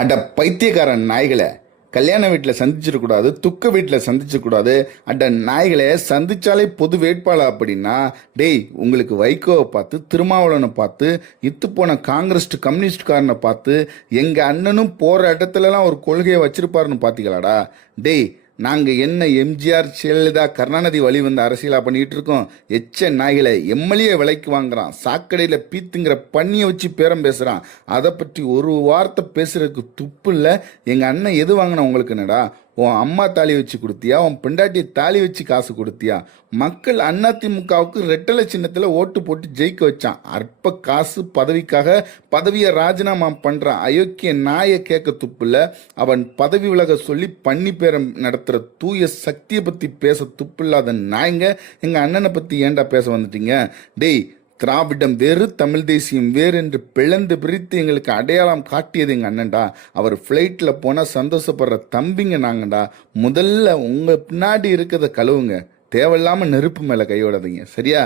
அட பைத்தியக்காரன் நாய்களை கல்யாண வீட்டில் சந்திச்சிடக்கூடாது, துக்க வீட்டில் சந்திச்சிடக்கூடாது. அட நாய்களை சந்திச்சாலே பொது வேட்பாளர் அப்படின்னா, டேய் உங்களுக்கு வைகோவை பார்த்து, திருமாவளவனை பார்த்து, இத்து போன காங்கிரஸ் கம்யூனிஸ்ட்காரனை பார்த்து, எங்கள் அண்ணனும் போகிற இடத்துலலாம் ஒரு கொள்கையை வச்சிருப்பாருன்னு பார்த்தீங்களாடா. டேய் நாங்கள் என்ன எம்ஜிஆர், ஜெயலலிதா, கருணாநிதி வழி வந்து அரசியலாக பண்ணிகிட்டு இருக்கோம். எச்ச நாய்களை எம்எல்ஏ விலைக்கு வாங்குறான், சாக்கடையில் பீத்துங்கிற பண்ணியை வச்சு பேரம் பேசுகிறான். அதை பற்றி ஒரு வார்த்தை பேசுறதுக்கு துப்பு இல்லை. எங்கள் அண்ணன் எது வாங்கினா உங்களுக்கு என்னடா? உன் அம்மா தாலி வச்சு கொடுத்தியா? உன் பெண்டாட்டி தாலி வச்சு காசு கொடுத்தியா? மக்கள் அதிமுகவுக்கு ரெட்டலை சின்னத்தில் ஓட்டு போட்டு ஜெயிக்க வச்சான். அற்ப காசு பதவிக்காக பதவியை ராஜினாமா பண்ணுறான். அயோக்கிய நாயை கேட்க துப்புல. அவன் பதவி விலக சொல்லி பண்ணி பேரம் நடத்துகிற தூய சக்தியை பற்றி பேச துப்பில்லாத நாய்ங்க எங்கள் அண்ணனை பற்றி ஏன்டா பேச வந்துட்டீங்க? டேய் திராவிடம் வேறு, தமிழ் தேசியம் வேறு என்று பிளந்து பிரித்து எங்களுக்கு அடையாளம் காட்டியது எங்கள் அண்ணன்டா. அவர் ஃப்ளைட்டில் போனால் சந்தோஷப்படுற தம்பிங்க நாங்கண்டா. முதல்ல உங்கள் பின்னாடி இருக்கிறத கழுவுங்க. தேவையில்லாமல் நெருப்பு மேலே கைவிடாதீங்க, சரியா?